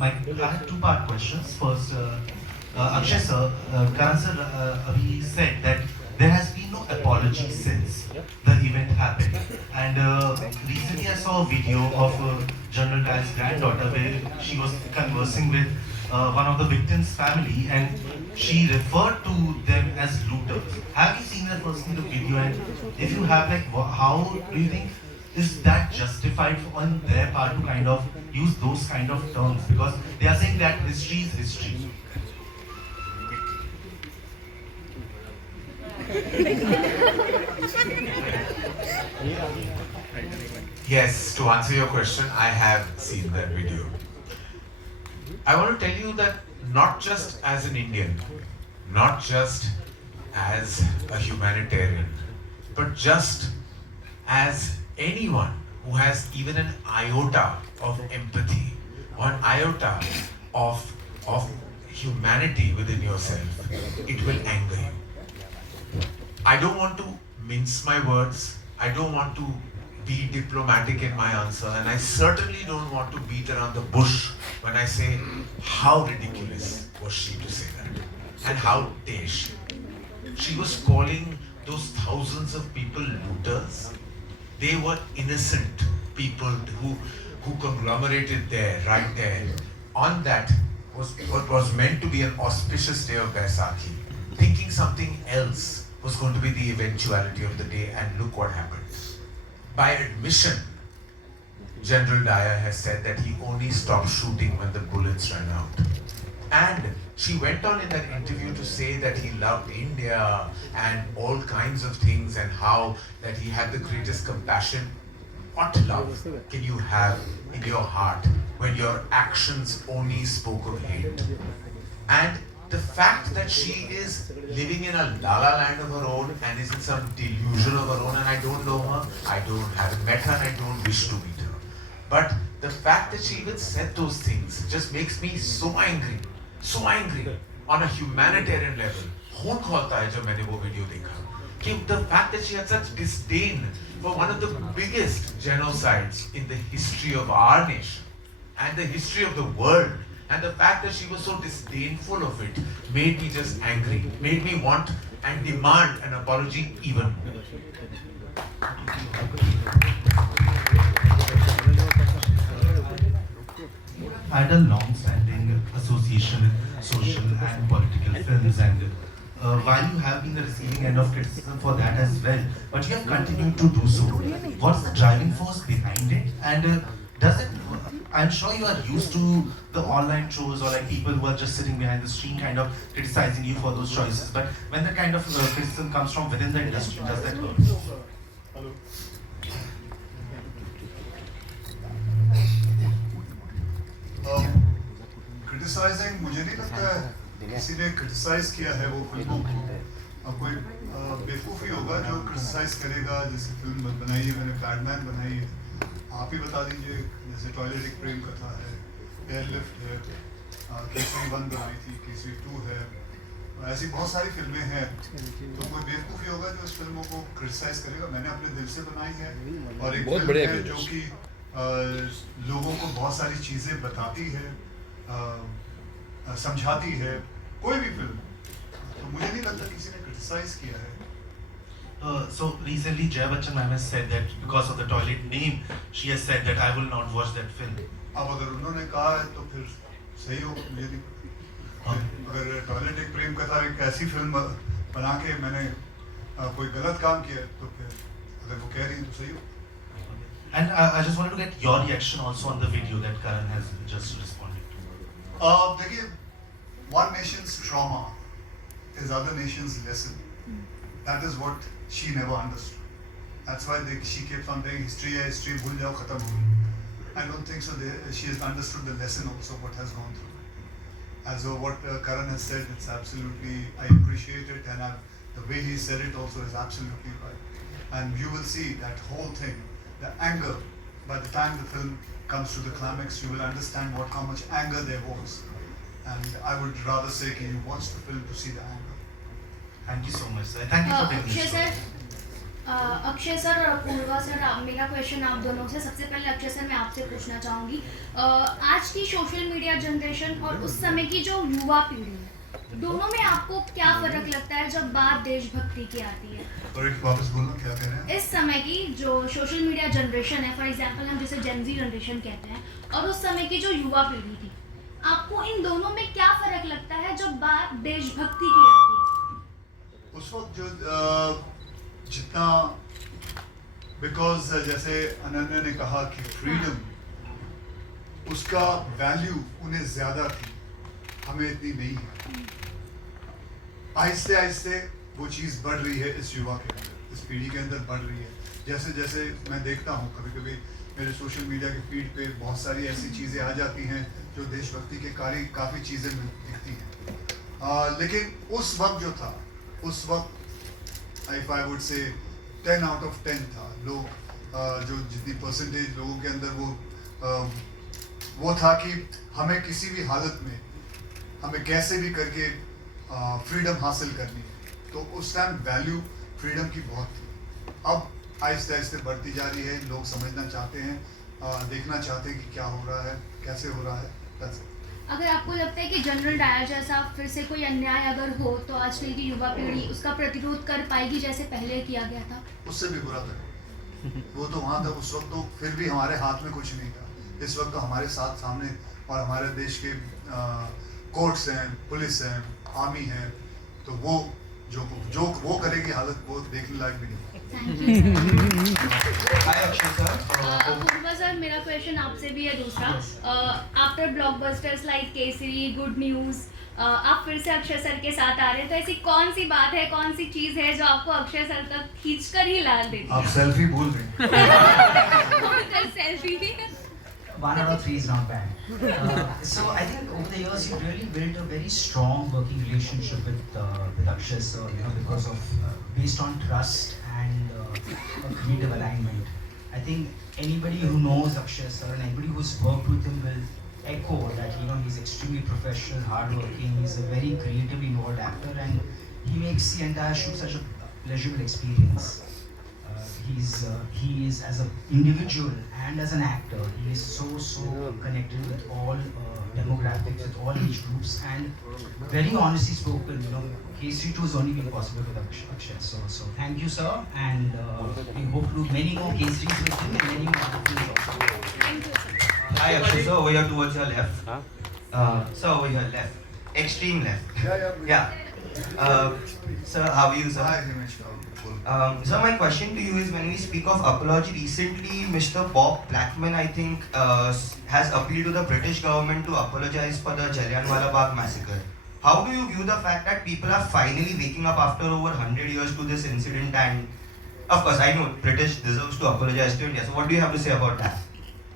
I have two-part questions. First, Akshay sir, Karan sir, he said that there has been no apology since the event happened. And recently I saw a video of General Dyer's granddaughter where she was conversing with one of the victims' family, and she referred to them as looters. Have you seen that person in the video? And if you have, like, how do you think is that justified on their part to kind of use those kind of terms, because they are saying that history is history? Yes, to answer your question, I have seen that video. I want to tell you that not just as an Indian, not just as a humanitarian, but just as anyone who has even an iota of empathy or an iota of humanity within yourself, it will anger you. I don't want to mince my words. I don't want to be diplomatic in my answer, and I certainly don't want to beat around the bush when I say how ridiculous was she to say that, and how dare she. She was calling those thousands of people looters. They were innocent people who conglomerated there, right there. On that was what was meant to be an auspicious day of Baisakhi, thinking something else was going to be the eventuality of the day, and look what happened. By admission, General Dyer has said that he only stopped shooting when the bullets ran out. And she went on in that interview to say that he loved India and all kinds of things, and how that he had the greatest compassion. What love can you have in your heart when your actions only spoke of hate? And the fact that she is living in a la-la land of her own and is in some delusion of her own, and I don't know her, haven't met her, and I don't wish to meet her. But the fact that she even said those things just makes me so angry on a humanitarian level. खून खौलता है जब मैंने वो video देखा कि the fact that she had such disdain for one of the biggest genocides in the history of our nation and the history of the world, and the fact that she was so disdainful of it made me just angry, made me want and demand an apology even more. I had a long-standing association with social and political films, and while you have been the receiving end of criticism for that as well, but you have continued to do so. What's the driving force behind it? And does it? I'm sure you are used to the online shows, or like people who are just sitting behind the screen kind of criticizing you for those choices. But when the kind of criticism comes from within the industry, does that hurt? Criticising मुझे नहीं लगता है किसी ने criticise किया है वो फिल्मों को। अब कोई बेवकूफ़ी होगा जो क्रिटिसाइज करेगा। जैसे फिल्म बनाई है मैंने, बैडमैन बनाई है, आप ही बता दीजिए। जैसे टॉयलेट एक प्रेम कथा है, एयरलिफ्ट है, केसरी 1 बनाई थी, केसरी 2 है, ऐसी बहुत सारी फिल्में हैं। तो कोई बेवकूफ़ी होगा जो इस फिल्मों को क्रिटिसाइज करेगा। मैंने अपने दिल से बनाई है, और एक फिल्म है जो कि लोगों को बहुत सारी चीज़ें बताती है, समझाती है। कोई भी फिल्म, तो मुझे नहीं लगता किसी ने क्रिटिसाइज किया है। So recently, Jaya Bachchan ma'am has said that because of the toilet name, she has said that I will not watch that film. अब अगर उन्होंने कहा है तो फिर सही हो, मुझे नहीं। अगर टॉयलेट एक प्रेम कथा एक ऐसी फिल्म बना के मैंने कोई गलत काम किया तो फिर अगर वो कह रही है तो सही हो। And I just wanted to get your reaction also on the video that Karan has just responded to. देखिए, one nation's trauma is other nation's lesson. That is what she never understood. That's why she kept on saying history है, history भूल जाओ, खत्म हो गई. I don't think so. She has understood the lesson also what has gone through. As what Karan has said, it's absolutely, I appreciate it, and the way he said it also is absolutely right. And you will see that whole thing, the anger, by the time the film comes to the climax, you will understand how much anger there was. And I would rather say that you watch the film to see the anger. Thank you so much, sir. Thank you for taking this. Sir. Akshay sir और पूर्वा sir, मेरा question आप दोनों से। सबसे पहले Akshay sir मैं आपसे पूछना चाहूँगी, आज की सोशल मीडिया जनरेशन और उस समय की जो युवा पीढ़ी है, दोनों में आपको क्या फ़र्क लगता है जब बात देशभक्ति की आती है? और एक वापस बोलना क्या कह रहे हैं? इस समय की जो सोशल मीडिया जनरेशन है, फॉर एग्जांपल हम जिसे जेनजी जनरेशन कहते हैं, और उस समय की जो युवा पीढ़ी थी, आपको इन दोनों में क्या फ़र्क लगता है जब बात देशभक्ति की आती है? उस वक्त जो जितना, बिकॉज जैसे अनन्या ने कहा कि फ्रीडम, उसका वैल्यू उन्हें ज्यादा थी, हमें इतनी नहीं है। आहिस्ते आहिस्ते वो चीज़ बढ़ रही है इस युवा के अंदर, इस पीढ़ी के अंदर बढ़ रही है। जैसे जैसे मैं देखता हूँ कभी कभी मेरे सोशल मीडिया के फीड पे बहुत सारी ऐसी चीज़ें आ जाती हैं जो देशभक्ति के कार्य काफ़ी चीज़ें दिखती हैं। लेकिन उस वक्त जो था, उस वक्त if I would say 10 out of 10 था। लोग जो जितनी परसेंटेज लोगों के अंदर वो था कि हमें किसी भी हालत में, हमें कैसे भी करके फ्रीडम हासिल करनी है। तो उस टाइम वैल्यू फ्रीडम की बहुत थी। अब आहिस्ते आहिस्ते बढ़ती जा रही है, लोग समझना चाहते हैं, देखना चाहते हैं कि क्या हो रहा है, कैसे हो रहा है। That's it. अगर आपको लगता है कि जनरल डायर जैसा फिर से कोई अन्याय अगर हो तो आजकल की युवा पीढ़ी उसका प्रतिरोध कर पाएगी जैसे पहले किया गया था? उससे भी बुरा था वो तो वहाँ था उस वक्त, तो फिर भी हमारे हाथ में कुछ नहीं था। इस वक्त तो हमारे साथ सामने और हमारे देश के कोर्ट्स हैं, पुलिस हैं, आर्मी है, तो वो जो वो करेगी हालत, वो देखने लायक भी नहीं। Thank you. Hi Akshay sir. Purva sir, मेरा क्वेश्चन आपसे भी है दूसरा। After blockbusters like Kesari, good news, आप फिर से अक्षय सर के साथ आ रहे हैं, तो ऐसी कौन सी बात है, कौन सी चीज़ है जो आपको अक्षय सर तक खींचकर ही ला देती आप सेल्फी भूल रहे हैं। Selfie? 1 out of 3 is not bad. So I think over the years you really built a very strong working relationship with Akshay sir, you know, because of based on trust and a creative alignment. I think anybody who knows Akshay sir and anybody who's worked with him will echo that, you know, he's extremely professional, hardworking, he's a very creatively involved actor, and he makes the entire shoot such a pleasurable experience. He is as an individual and as an actor, he is so connected with all demographics, with all age groups, and very honestly spoken, you know, KC2 has only been possible with Akshay. So thank you sir, and we hope to do many more KCs with him and many more films also. Thank you sir. Hi Akshay sir, over here towards your left. Sir, over here left, extreme left. Yeah. Sir, how are you, sir? Hi, Himesh. बोल। Sir, my question to you is, when we speak of apology, recently Mr. Bob Blackman, I think, has appealed to the British government to apologize for the Jallianwala Bagh massacre. How do you view the fact that people are finally waking up after over 100 years to this incident? And of course, I know British deserves to apologize to India. So, what do you have to say about that?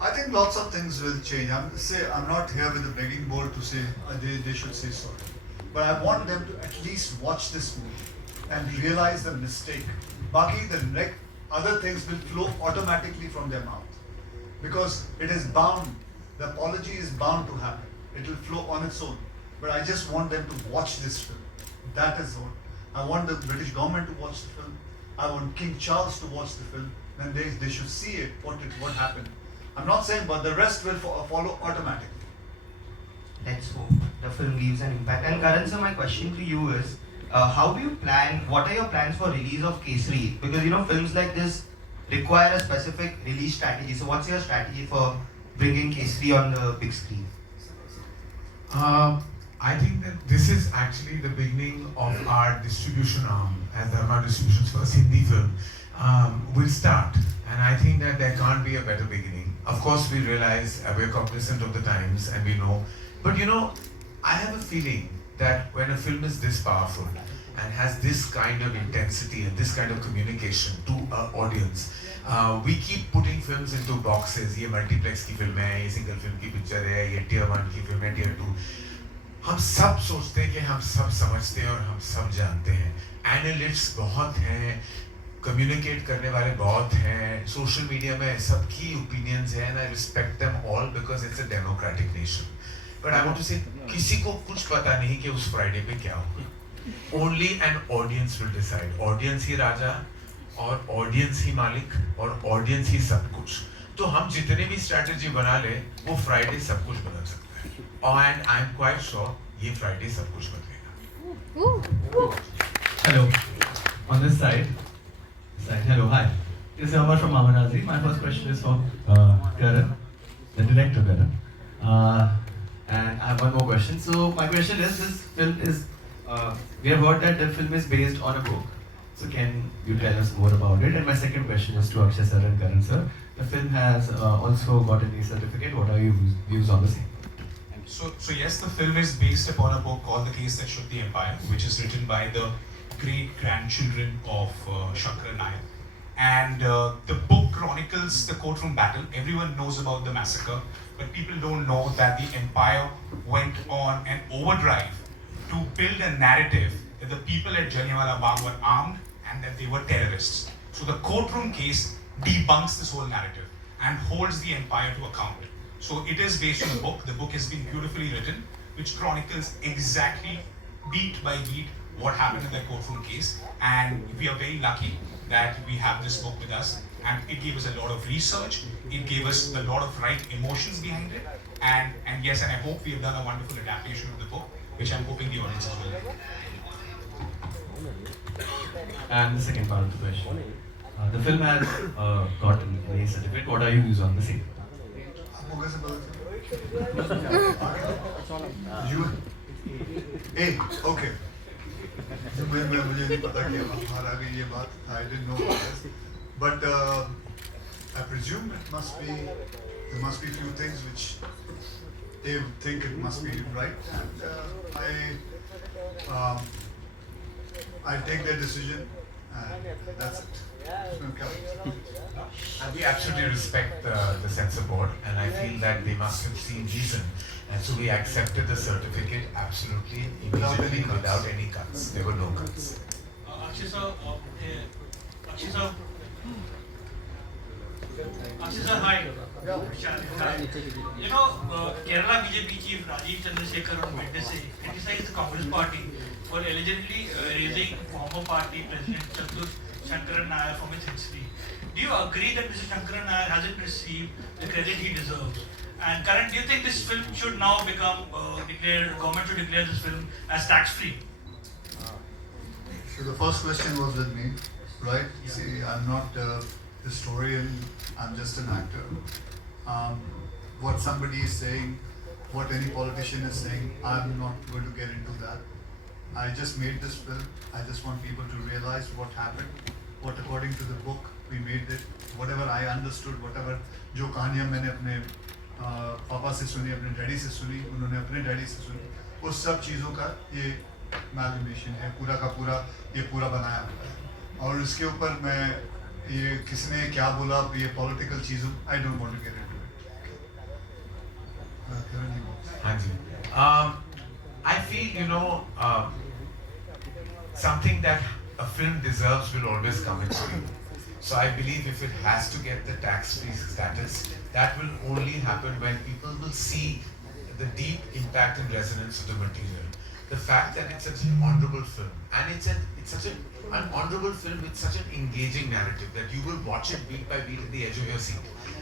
I think lots of things will change. I'm not here with a begging bowl to say they should say sorry, but I want them to at least watch this movie and realize the mistake. Baki, the other things will flow automatically from their mouth, because it is bound. The apology is bound to happen. It will flow on its own. But I just want them to watch this film. That is all. I want the British government to watch the film. I want King Charles to watch the film. Then they should see it. What happened. I'm not saying, but the rest will follow automatically. Let's hope the film leaves an impact. And Karan sir, my question to you is, how do you plan, what are your plans for release of Kesari? Because you know, films like this require a specific release strategy. So what's your strategy for bringing Kesari on the big screen? I think that this is actually the beginning of our distribution arm, as Dharma Distribution's first Hindi film will start, and I think that there can't be a better beginning. Of course, we realize we're cognizant of the times and we know, but you know, I have a feeling that when a film is this powerful and has this kind of intensity and this kind of communication to our audience, we keep putting films into boxes. ये multiplex की film है, ये single film की picture है, ये tier 1 की film है, tier 2. हम सब सोचते हैं कि हम सब समझते हैं और हम सब जानते हैं. Analysts बहुत हैं, communicate करने वाले बहुत हैं, social media में सबकी opinions हैं, and I respect them all because it's a democratic nation. But I want to say, किसी को कुछ पता नहीं कि उस Friday पे क्या होगा. Only an audience will decide. Audience ही राजा, और ऑडियंस ही मालिक और ऑडियंस ही सब कुछ. तो हम जितने भी स्ट्रैटेजी बना ले वो फ्राइडे सब कुछ बदल सकता है. And I am quite sure ये फ्राइडे सब कुछ बदलेगा. Hello. On this side. Hello, hi. This is Amar from Mamanazi. My first question is for Karan, the director Karan. And I have one more question. So my question is, this film is, we have heard that the film is based on a book. So can you tell us more about it? And my second question is to Akshay sir and Karan sir. The film has also got an A certificate. What are your views on the same? So yes, the film is based upon a book called The Case That Shook the Empire, which is written by the great-grandchildren of Shankara Nayak. And the book chronicles the courtroom battle. Everyone knows about the massacre, but people don't know that the empire went on an overdrive to build a narrative that the people at Jallianwala Bagh were armed and that they were terrorists. So the courtroom case debunks this whole narrative and holds the empire to account. So it is based on a book. The book has been beautifully written, which chronicles exactly beat by beat what happened in that courtroom case. And we are very lucky that we have this book with us. And it gave us a lot of research. It gave us a lot of right emotions behind it. And yes, and I hope we have done a wonderful adaptation of the book, which I'm hoping the audiences will. And the second part of the question. The film has got an A certificate. What are your views on the same? आपको कैसे पता चला? You A, okay. तो मुझे नहीं पता कि बाहर आ गई ये बात. I didn't know about this. But I presume there must be few things which they think it must be right, and I take their decision, and that's it. And we absolutely respect the censor board, and I feel that they must have seen reason, and so we accepted the certificate absolutely immediately without any cuts. There were no cuts. Akshay sir, hi. Hi. You know, Kerala BJP chief Rajiv Chandrasekhar on Wednesday criticized the Congress party for allegedly erasing former party president Chatur Shankaran Nair from its history. Do you agree that Mr. Shankaran Nair hasn't received the credit he deserves? And Karan, do you think this film should now become government should declare this film as tax-free? So the first question was with me, right? See, I'm not a historian, I'm just an actor. What somebody is saying, what any politician is saying, I'm not going to get into that. I just made this film. I just want people to realize what happened, what according to the book we made it, whatever I understood, whatever जो कहानियाँ मैंने अपने पापा से सुनी, अपने daddy से सुनी, उन्होंने अपने डैडी से सुनी, उस सब चीज़ों का ये amalgamation है, पूरा का पूरा ये पूरा बनाया हुआ है. और इसके ऊपर मैं ये किसने क्या बोला ये political चीज़ों I don't want to get into it. हाँ जी. I feel, you know, something that a film deserves will always come its way. So I believe if it has to get the tax-free status, that will only happen when people will see the deep impact and resonance of the material. The fact that it's such an honorable film, and it's such an honorable film with such an engaging narrative that you will watch it beat by beat at the edge of your seat.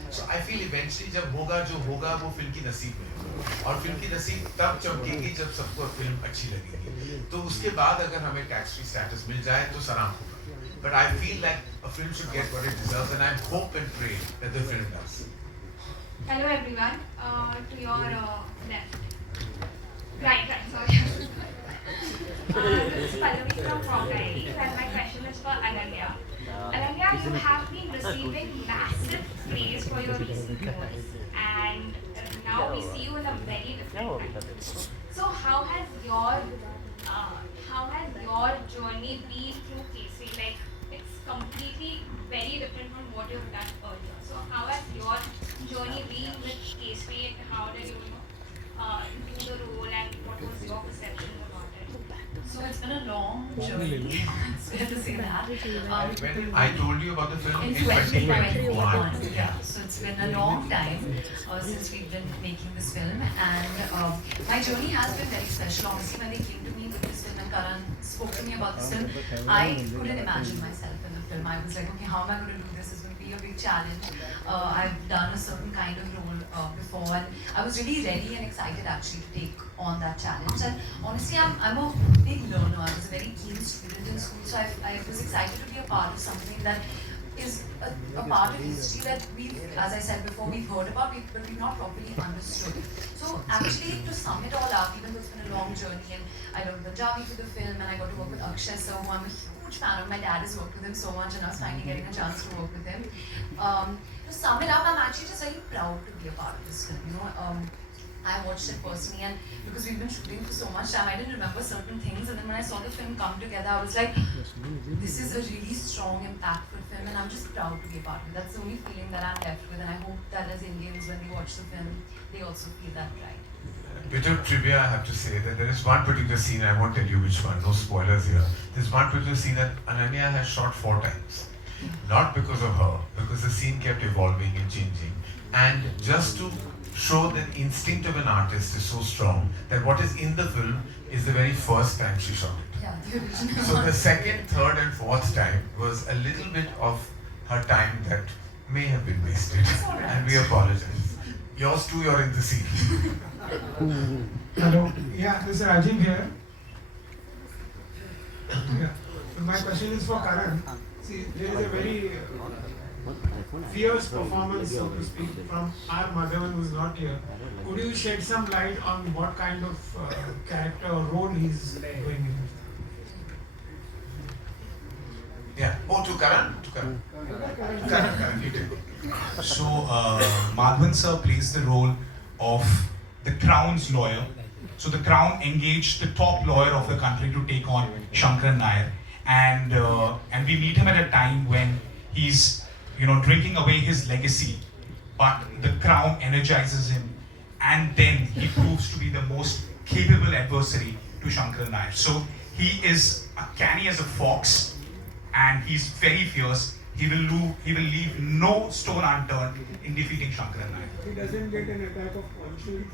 So I feel eventually जब होगा जो होगा वो film की नसीब में होगा, और फिल्म की नसीब तब चमकेगी जब सबको फिल्म अच्छी लगेगी. तो उसके बाद अगर हमें tax free status मिल जाए तो सराम होगा. But I feel like a film should get what it deserves, and I hope and pray that the film does. Hello everyone, to your left. Right, sorry. This is Pallavi from Frog Diaries, and my question is for Ananya. Ananya, you have been receiving massive praise for your recent roles, and now we see you in a very different light. So how has your journey been through Kesari? Like, it's completely very different from what you've done earlier. So how has your journey been with Kesari, and how did you do the role, and what was your perception about it? So it's been a long journey. It's fair to say that. When I told you about the film In in 2021. 2021, yeah. So it's been a long time since we've been making this film, and my journey has been very special. Honestly, when they came to me with this film and Karan spoke to me about this film, I couldn't imagine myself in the film. I was like, okay, how am I going to do this? It's going to be a big challenge. I've done a certain kind of role before, and I was really ready and excited actually to take on that challenge. And honestly, I'm a big learner. I was a very keen student in school, so I was excited to be a part of something that is a part of history that we've, as I said before, we've heard about, but we've not properly understood. So actually, to sum it all up, even though it's been a long journey, and I learned Punjabi for the film, and I got to work with Akshay Sir, who I'm a huge fan of. My dad has worked with him so much, and I was finally getting a chance to work with him. To sum it up, I'm actually just very proud to be a part of this film. You know, I watched it personally, and because we've been shooting for so much time, I didn't remember certain things, and then when I saw the film come together, I was like, this is a really strong, impactful film, and I'm just proud to be a part of it. That's the only feeling that I'm left with, and I hope that as Indians, when they watch the film, they also feel that pride. Bit of trivia, I have to say that there is one particular scene, I won't tell you which one, no spoilers here. There's one particular scene that Ananya has shot 4 times. Not because of her, because the scene kept evolving and changing. And just to show that instinct of an artist is so strong that what is in the film is the very first time she shot it. Yeah, the original So one. the second, third and fourth time was a little bit of her time that may have been wasted. It's all right. And we apologize. Yours too, you're in the scene. Hello. Yeah, this is Rajiv here. Yeah. My question is for Karan. See, there is a very fierce performance, so to speak, from our Madhavan who's not here. Could you shed some light on what kind of character or role he's doing in it? Yeah. Oh, to Karan? To Karan. Karan, you take it. So, Madhavan sir plays the role of the Crown's lawyer. So the Crown engaged the top lawyer of the country to take on Shankar Nair, and we meet him at a time when he's drinking away his legacy, but the Crown energizes him, and then he proves to be the most capable adversary to Shankar Nair. So he is canny as a fox, and he's very fierce. He will leave no stone unturned in defeating Shankar Nair. He doesn't get an attack of conscience.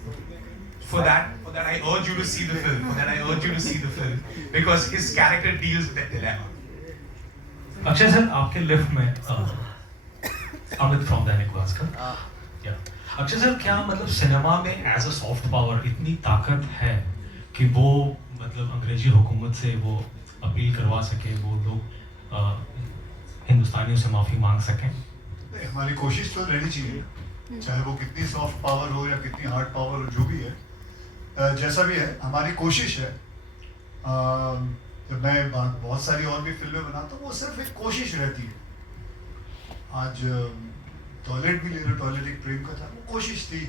For that, I urge you to see the film. Because his character deals with that dilemma. Akshay sir आपके lift में Amit from Dainik Bhaskar या Akshay sir क्या मतलब cinema में as a soft power इतनी ताकत है कि वो मतलब अंग्रेजी हुकूमत से वो अपील करवा सके, वो लोग हिंदुस्तानियों से माफी मांग सकें? हमारी कोशिश तो रहनी चाहिए, चाहे वो कितनी सॉफ्ट पावर हो या कितनी हार्ड पावर हो, जो भी है, जैसा भी है, हमारी कोशिश है। जब मैं बहुत सारी और भी फिल्में बनाता हूँ, वो सिर्फ एक कोशिश रहती है। आज टॉयलेट भी ले रहे, टॉयलेट एक प्रेम का था, वो कोशिश थी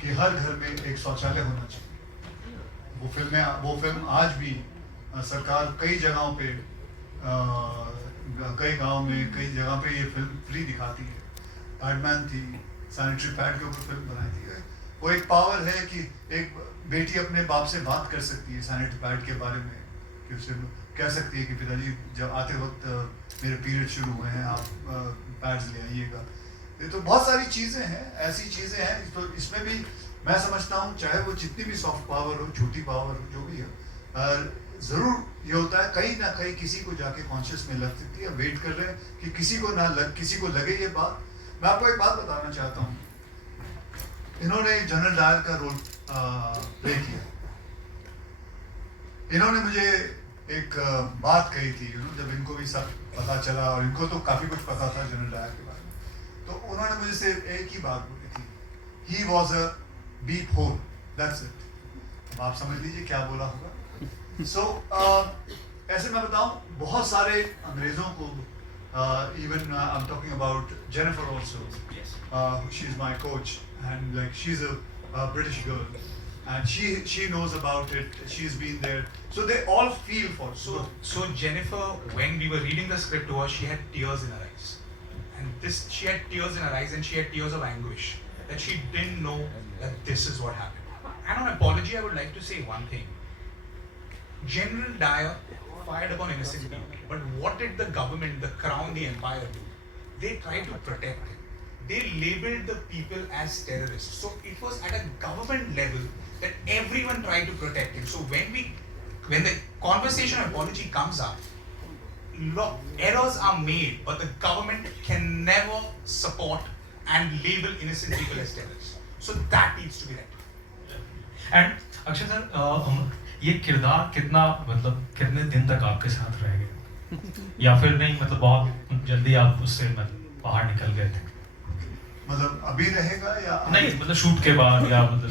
कि हर घर में एक शौचालय होना चाहिए। वो फिल्म आज भी सरकार कई जगहों पे, कई गांव में, कई जगह पे ये फिल्म फ्री दिखाती है। पैडमैन थी, सैनिटरी पैड के ऊपर फिल्म बनाई थी। वो एक पावर है कि एक बेटी अपने बाप से बात कर सकती है सैनिटरी पैड के बारे में, कि उसे कह सकती है कि पिताजी जब आते वक्त मेरे पीरियड शुरू हुए हैं, आप पैड्स ले आइएगा। ये तो बहुत सारी चीज़ें हैं, ऐसी चीज़ें हैं। तो इसमें भी मैं समझता हूँ, चाहे वो जितनी भी सॉफ्ट पावर हो, छोटी पावर हो, जो भी हो, ज़रूर ये होता है कहीं ना कहीं किसी को जाके कॉन्शियस में लग सकती है। वेट कर रहे हैं कि किसी को लगे ये बात। मैं आपको एक बात बताना चाहता हूँ, इन्होंने जनरल डायर का रोल प्ले किया। इन्होंने मुझे एक बात कही थी, जब इनको भी सब पता चला, और इनको तो काफ़ी कुछ पता था जनरल डायर के बारे में, तो उन्होंने मुझे सिर्फ एक ही बात बोली थी, he was a beep hole, that's it. अब आप समझ लीजिए क्या बोला होगा। ऐसे मैं बताऊँ, बहुत सारे अंग्रेज़ों को, even I'm talking about Jennifer also, she's my coach, and like she's a British girl, and she knows about it, she's been there, so they all feel for it. So Jennifer, when we were reading the script to her, she had tears in her eyes, and she had tears in her eyes, and she had tears of anguish that she didn't know that this is what happened. And on apology, I would like to say one thing. General Dyer fired upon innocent people, but what did the government, the crown, the empire do? They tried to protect him. They labeled the people as terrorists. So it was at a government level that everyone tried to protect him. So when the conversation of apology comes up, errors are made, but the government can never support and label innocent people as terrorists. So that needs to be rectified. And Akshay sir, ये किरदार कितना मतलब कितने दिन तक आपके साथ रह गया, या फिर नहीं मतलब बहुत जल्दी आप उससे मतलब बाहर निकल गए थे? मतलब अभी रहेगा या नहीं मतलब शूट के बाद या मतलब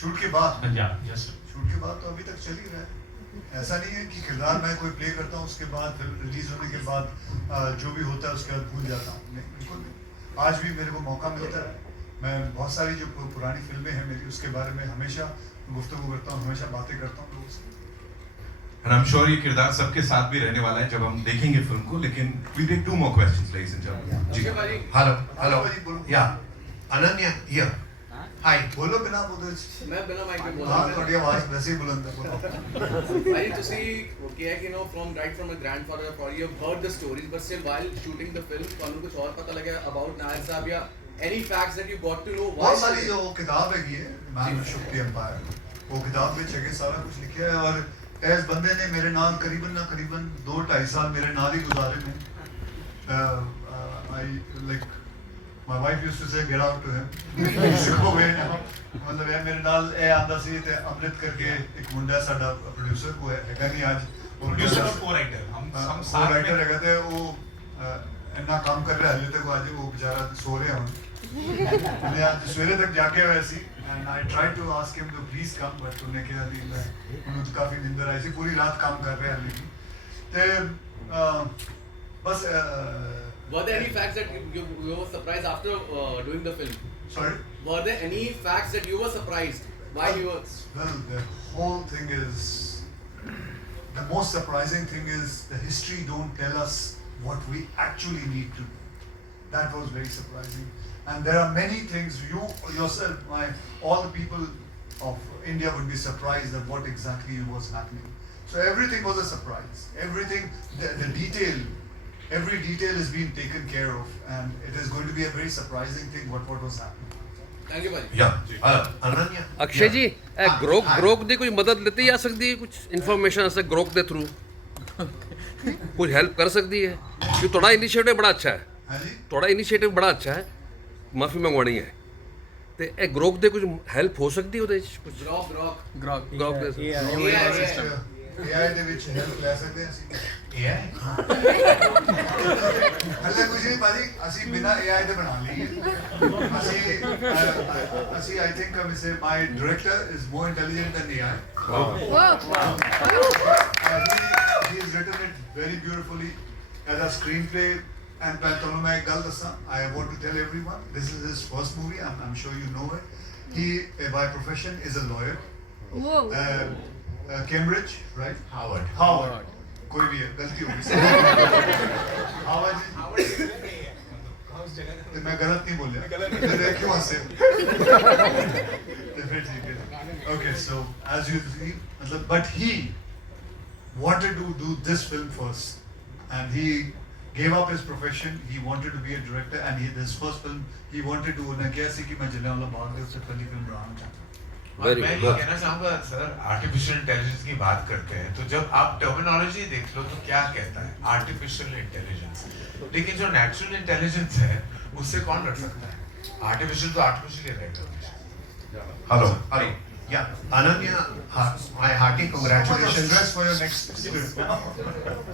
शूट के बाद? या यस शूट के बाद तो अभी तक चल ही रहा है। ऐसा नहीं है कि किरदार मैं कोई प्ले करता हूँ उसके बाद रिलीज होने के बाद जो भी होता है उसके बाद भूल जाता हूँ, नहीं बिल्कुल नहीं। आज भी मेरे को मौका मिलता है, मैं बहुत सारी जो पुरानी फिल्में हैं मेरी उसके बारे में हमेशा गुफ्तगू करता हूँ, हमेशा बातें करता हूँ लोगों से। And I'm sure ये किरदार सबके साथ भी रहने वाला है जब हम देखेंगे फिल्म को, लेकिन we take 2 more questions, ladies and gentlemen. Ji. Hello. Yeah. Ananya here. Hi. बोलो बिना बोले। मैं बिना माइक पे बोल हाँ थोड़ी आवाज वैसे ही बुलंद है, बोलो। भाई तुसी क्या है कि no from right from my grandfather for you have heard the stories but still while shooting the film ਤੁਹਾਨੂੰ कुछ और पता लगा अबाउट नायर साहब या any facts that you got to know? बहुत सारी जो किताब है ये मैन शुक द एम्पायर, वो किताब में जगह सारा कुछ लिखा है और एस बंदे ने मेरे नाल करीबन 2-2.5 साल मेरे नाल ही गुजारे ने। I like my wife used to say get out to him go away now। मतलब ये मेरे नाल ए आंदा सी ते अमृत करके एक मुंडा साडा प्रोड्यूसर को है नहीं आज प्रोड्यूसर और को-राइटर हम साथ में राइटर है ते वो इतना काम कर रहा है हले तक आज वो बेचारा सो रहे हैं मैंने आज सवेरे तक जाके वैसी and I tried to ask him to please come but उन्होंने कहा नहीं मैं उन्हें काफी नींदर आई थी, पूरी रात काम कर रहे हैं हले ते बस Were there any facts that you were surprised after doing the film? Sorry? Were there any facts that you were surprised while you were? Well, the whole thing is, the most surprising thing is the history don't tell us what we actually need to do. That was very surprising. And there are many things, you yourself, all the people of India would be surprised at what exactly was happening. So everything was a surprise. Everything, the detail, every detail is being taken care of, and it is going to be a very surprising thing what was happening. Thank you, buddy. Yeah. Ananya. Akshay ji Grok दी कोई मदद लेती जा सकती है, कुछ information से Grok के थ्रू कुछ हेल्प कर सकती है कि थोड़ा इनिशिएटिव बड़ा अच्छा है, हाँ जी थोड़ा इनिशिएटिव बड़ा अच्छा है, माफी मंगवानी है ਤੇ ਇਹ ਗਰੋਕ ਦੇ ਕੁਝ ਹੈਲਪ ਹੋ ਸਕਦੀ ਉਹਦੇ ਵਿੱਚ ਕੁਝ ਗਰੋਕ ਦੇ AI ਦੇ ਵਿੱਚ ਹੈਲਪ ਲੈ ਸਕਦੇ ਹਾਂ ਅਸੀਂ AI ਹੱਲੇ ਕੁਝ ਨਹੀਂ ਭਾਜੀ, ਅਸੀਂ ਬਿਨਾ AI ਦੇ ਬਣਾ ਲਈਏ। ਅਸੀਂ I think I will say my director is more intelligent than AI. He has written it very beautifully as a screenplay. And ਤੁਹਾਨੂੰ ਮੈਂ ਇੱਕ ਗੱਲ ਦੱਸਾਂ, I want to tell everyone, this is his first movie, I'm sure you know it. He by profession is a lawyer. Cambridge, right? Howard. कोई भी है, गलती हो गई। Howard जी, मैं गलत नहीं बोल रहा, क्यों हंसे? Okay, so as you see, but he wanted to do this film first, and he gave up his profession. He wanted to be a director, and this first film he wanted to. उन्हें क्या सी कि मैं जलियांवाला बाग में उससे पहली film बनाना चाहता हूँ। और मैं ये कहना चाहूँगा सर, आर्टिफिशियल इंटेलिजेंस की बात करते हैं तो जब आप टर्मिनोलॉजी देख लो तो क्या कहता है आर्टिफिशियल इंटेलिजेंस, लेकिन जो नेचुरल इंटेलिजेंस है उससे कौन लड़ सकता है? आर्टिफिशियल तो आर्टिफिशियल ही रहेगा। Hello yeah, Ananya, my hearty congratulations. Dress for your next script.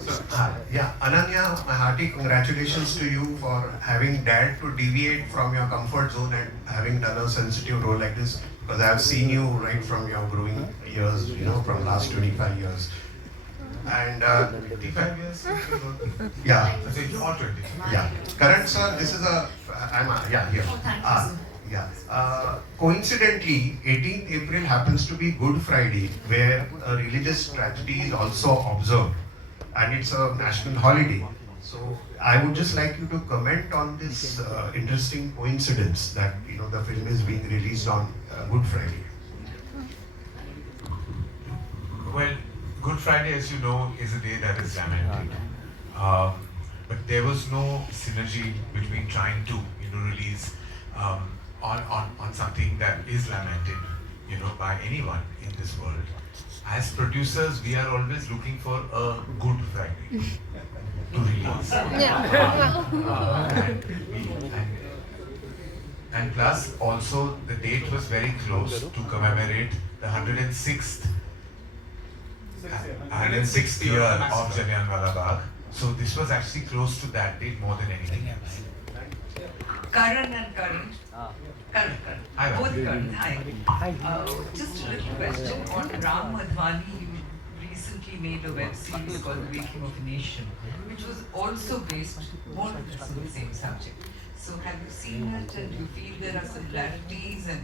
So, yeah, Ananya, my hearty congratulations to you for having dared to deviate from your comfort zone and having done a sensitive role like this. Because I have seen you right from your growing years, you know, from last 25 years. And 25 years? Yeah, I think you're 20. Yeah. Karan sir, this is here. Coincidentally, 18th April happens to be Good Friday, where a religious tragedy is also observed, and it's a national holiday. So I would just like you to comment on this interesting coincidence that the film is being released on Good Friday. Well, Good Friday, as you know, is a day that is lamented, but there was no synergy between trying to release on something that is lamented by anyone in this world. as producers, we are always looking for a good Friday to release. And plus, also, the date was very close to commemorate the 106th year of Jallianwala Bagh. So this was actually close to that date more than anything else. Karan and Karan. Karan. Hi, Ram. Both Karan. Hi. Just a little question on Ram Madhwani. You recently made a web series called The Waking of a Nation, which was also based more or less on the same subject. So have you seen it and do you feel there are similarities and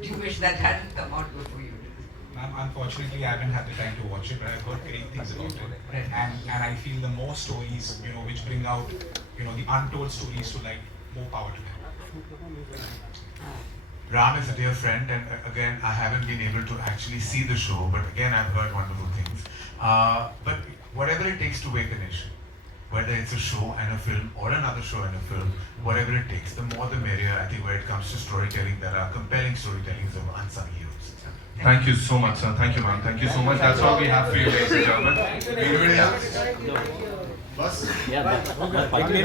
do you wish that hadn't come out before you did? Ma'am, unfortunately, I haven't had the time to watch it, but I've heard great things about it. And I feel the more stories, which bring out, the untold stories to light, more power to them. Ram is a dear friend, and again, I haven't been able to actually see the show, but again, I've heard wonderful things. But whatever it takes to wake a nation, whether it's a show and a film or another show and a film, whatever it takes, the more the merrier, I think, when it comes to storytelling. There are compelling storytellings of unsung heroes. Thank you so much, sir. Thank you, ma'am. Thank you so much. That's all we have for you, ladies and gentlemen. Anybody else? Bus? Yeah, Thank you.